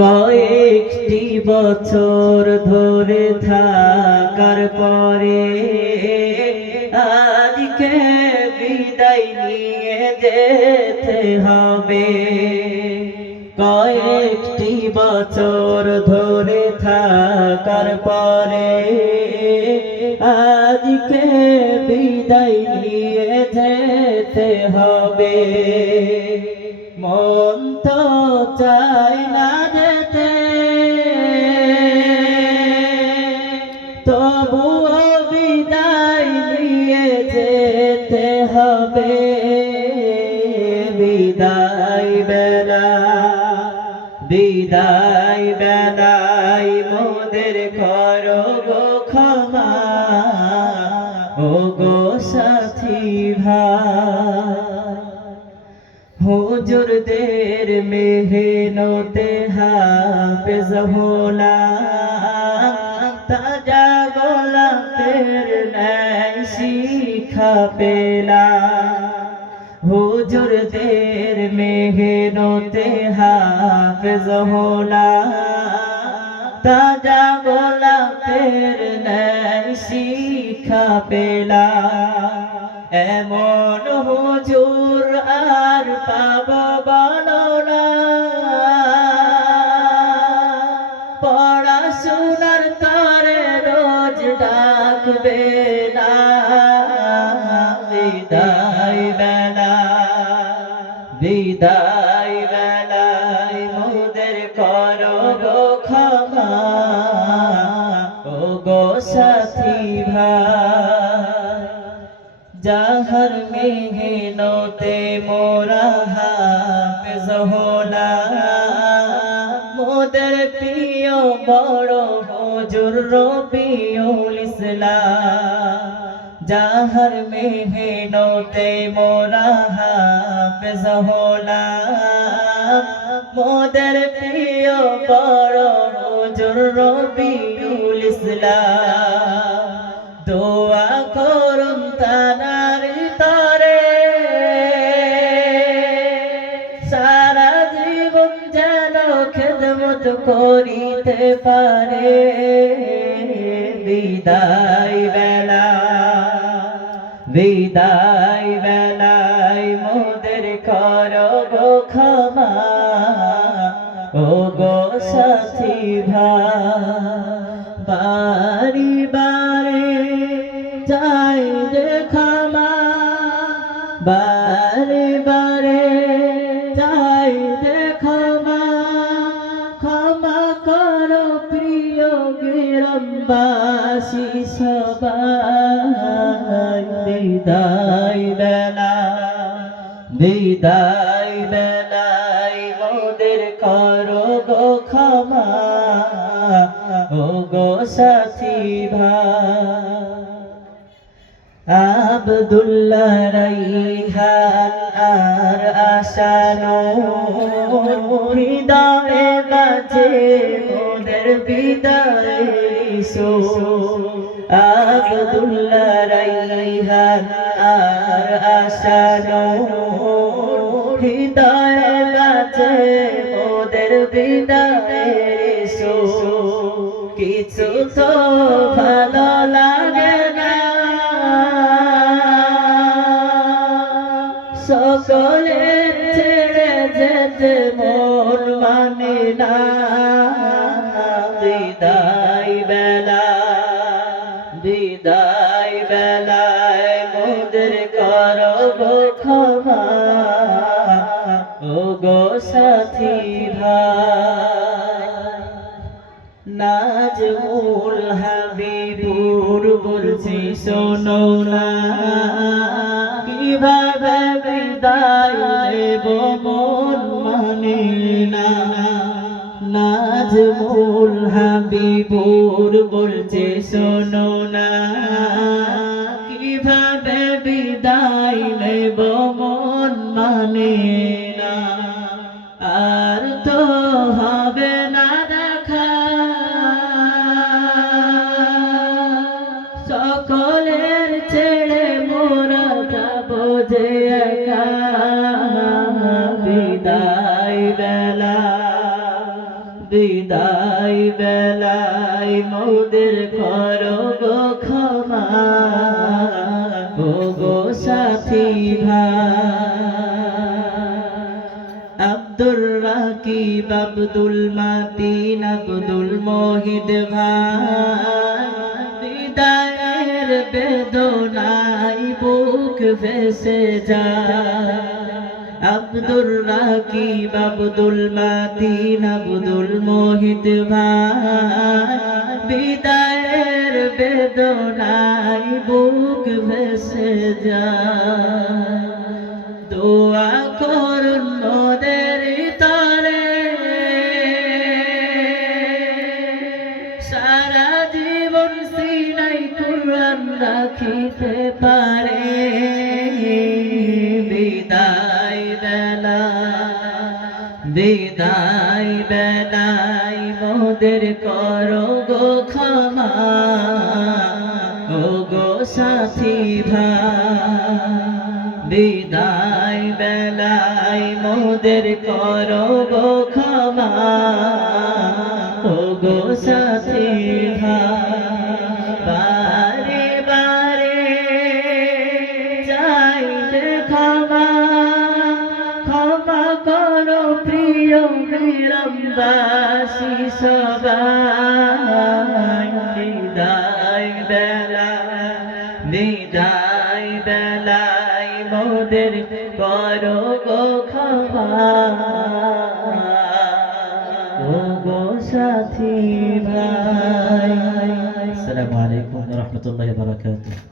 কয়েকটি বছর ধরে থাকার পরে আজকে বিদায় নিয়ে যেতে হবে। কয়েকটি বছর ধরে থাকার পরে আজকে বিদায় নিয়ে যেতে হবে। মন তো চায় না যেতে, তবুও বিদায় নিয়ে যেতে হবে। বিদায় বেলা বিদায় বেলায় মোদের করো গো ক্ষমা, ও গো সাথী ভাই। হুজুরদের মেহনতে হাফেজ হলাম, তাজা গোলাপের ন্যায় শিক্ষা পেলাম। হুজুরদের মেহনতে হাফেজ হলাম, তাজা গোলাপের ন্যায় শিক্ষা পেলাম। এমন হুজুর আর পাব বলো না, পড়াশোনার তরে রোজ ডাকবে না। বিদায় বেলা বিদায় বেলায় মোদের করো গো ক্ষমা, ও গো সাথী ভাই। যাহার মেহনতে মোরা হাফেজ হলাম, মোদের প্রিয় বড় হুজুর রবিউল ইসলাম। যাহার মেহনতে মোরা হাফেজ হলাম, মোদের প্রিয় বড় হুজুর রবিউল ইসলাম। দোয়া করুন তানার তরে, সারা জীবন যেন খেদমত করিতে পারে। বিদায় বেলা বিদায় বেলায় মোদের করো গো ক্ষমা, ও গো সাথী ভাই। বাড়ি বাড়ি যাই যে ক্ষমা, বারে বারে যাই যে ক্ষমা। ক্ষমা করো প্রিয় গ্রামবাসী সবাই। বিদায় বেলা বিদায় বেলায় মোদের করো গো ক্ষমা, ও গো সাথী ভাই। আব্দুল্লাহ রাইহান আর আশানো হৃদয়ে বাজে মোদের বিদায় সুর। আব্দুল্লাহ রাইহান আর আশানো হৃদয়ে বাজে মোদের বিদায় সুর। কিছু তো ভালো লাগে না, সকলের ছেড়ে যেতে মন মানে না। বিদায় বেলা বিদায় বেলায় মোদের করো গো ক্ষমা, ও গো সাথী ভাই। নাজমুল হাবিবুর বলছি শোনো না, কিভাবে বিদায় নেব মন মানে না। নাজমুল হাবিবুর বলছে শোনো না, কিভাবে বিদায় নেব মন মানে না। আর তো হবে না দেখা, সকলের ছেড়ে মোরা যাব যে একা। বিদায় বেলা বিদায় বেলায় মোদের করো গো ক্ষমা ও গো সাথী ভাই আব্দুর রাকিব আব্দুল মাতিন আব্দুল মোহিদ ভাই বিদায়ের বেদনায় বুক ভেসে যায় আব্দুর রাকিব আব্দুল মাতিন আব্দুল মোহিত ভাই বিদায়ের বেদনায় বুক ভেসে যায় দোয়া করুন মোদের তরে সারা জীবন সিনাই কুরআন রাখিতে পারে বিদায় বেলায় মোদের করো গো ক্ষমা ও গো সাথী ভাই বিদায় বেলায় মোদের করো গো ক্ষমা ও গো সাথী ভাই বারে বারে চাইতে ক্ষমা ক্ষমা করো প্রিয় গ্রামবাসী সবাই বিদায় বেলায় মোদের করো গো ক্ষমা ও গো সাথী ভাই। আসসালামু আলাইকুম ওয়া রাহমাতুল্লাহি ওয়া বারাকাতুহু।